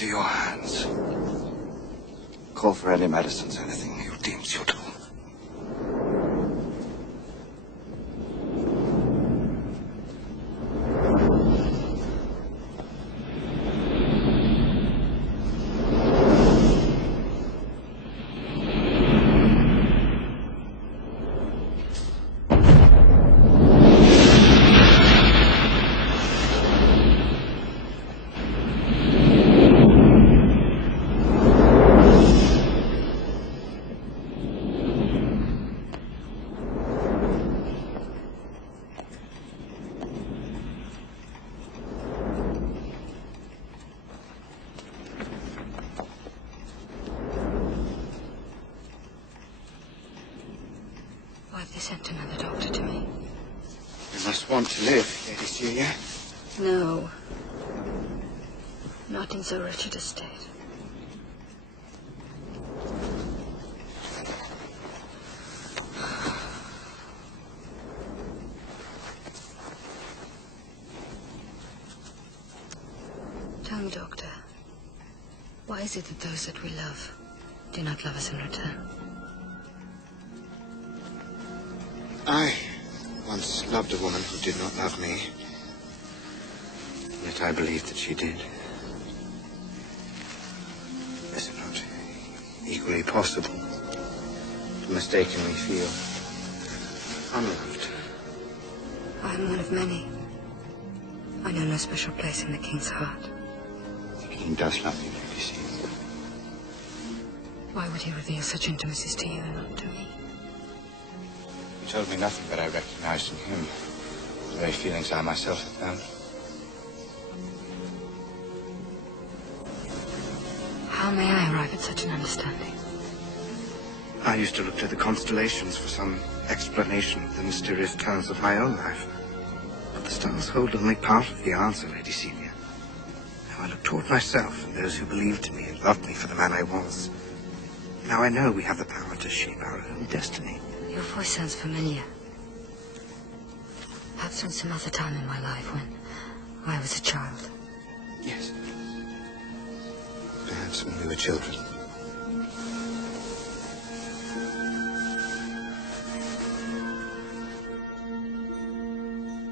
into your hands. Call for any medicines, anything you deem suitable. Why have they sent another doctor to me? You must want to live, Lady Celia. No. Not in so wretched a state. Tell me, Doctor, why is it that those that we love do not love us in return? I once loved a woman who did not love me. Yet I believed that she did. Is it not equally possible to mistakenly feel unloved? I am one of many. I know no special place in the king's heart. The king does love you, Lady Celia. Why would he reveal such intimacies to you and not to me? He told me nothing that I recognized in him. The very feelings I myself have found. How may I arrive at such an understanding? I used to look to the constellations for some explanation of the mysterious turns of my own life. But the stars hold only part of the answer, Lady Celia. Now I look toward myself and those who believed in me and loved me for the man I was. Now I know we have the power to shape our own destiny. Your voice sounds familiar. Perhaps from some other time in my life when I was a child. Yes. Perhaps when we were children.